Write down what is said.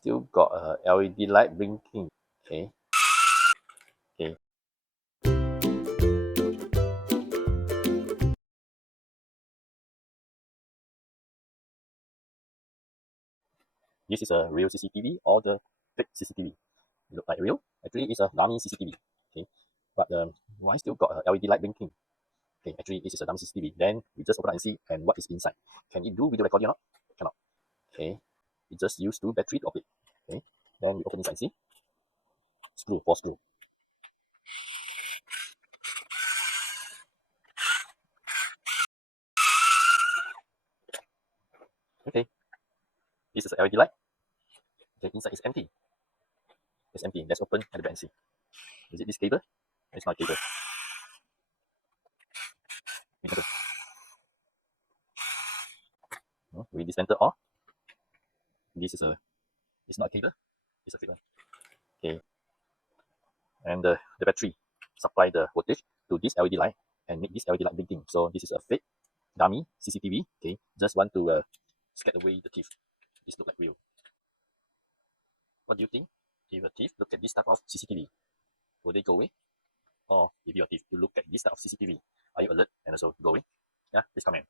Still got a LED light blinking. Okay. Okay. This is a real CCTV or the fake CCTV. It look like real. Actually, it's a dummy CCTV. Okay. But why still got a LED light blinking? Okay, actually, this is a dummy CCTV. Then we just open up and see and what is inside. Can it do video recording or not? Cannot. Okay. It just use two battery of it. Okay. Then we open inside and see. Screw, 4 screw. Okay. This is a LED light. The inside is empty. It's empty. Let's open at the back and see. Is it this cable? It's not cable. Okay. We dismantle all. This is it's not a cable. It's a fake one. Okay. And the battery supply the voltage to this LED light and make this LED light blinking. So this is a fake dummy CCTV. Okay. Just want to scare away the thief. This look like real. What do you think? If a thief look at this type of CCTV, will they go away? Or if you're a thief, you look at this type of CCTV, are you alert and also go away? Yeah, please comment.